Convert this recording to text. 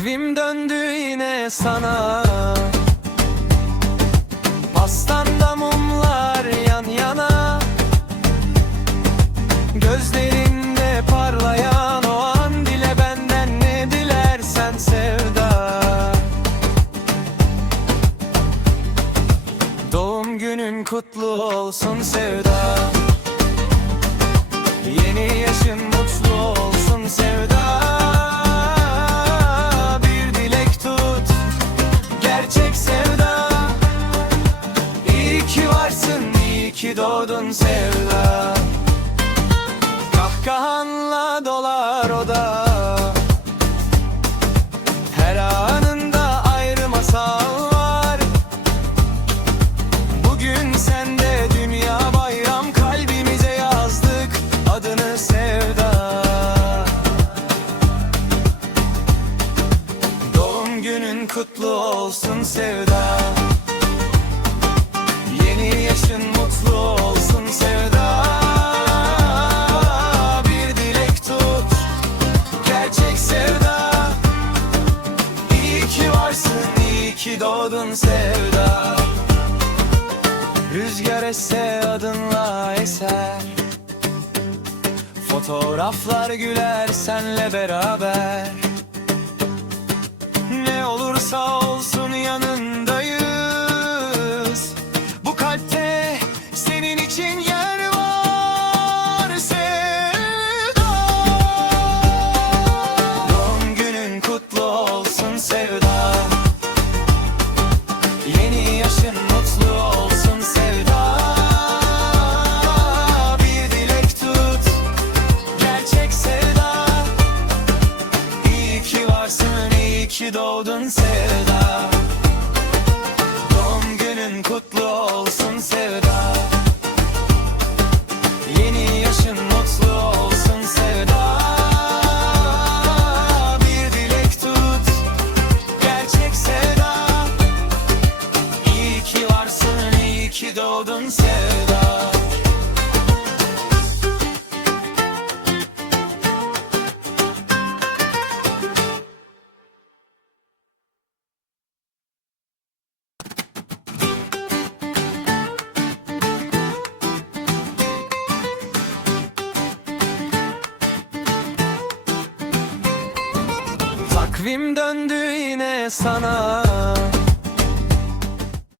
Takvim döndü yine sana. Pastanda mumlar yan yana. Gözlerinde parlayan o an Dile benden ne dilersen sevda. Doğum günün kutlu olsun sevda doğdun sevda. Kahkahanla dolar oda Her anında ayrı masal var. Bugün sende dünya bayram kalbimize yazdık adını sevda. Doğum günün kutlu olsun sevda. Yeni yaşın mutlu sevda. Bir dilek tut gerçek sevda. İyi ki varsın iyi ki doğdun sevda. Rüzgar esse eser. Fotoğraflar güler senle beraber. Ne olursa olsun varsın iyi ki doğdun sevda. Doğum günün kutlu olsun sevda. Yeni yaşın mutlu olsun sevda. Bir dilek tut gerçek sevda. İyi ki varsın, iyi ki doğdun sevda Takvim döndü yine sana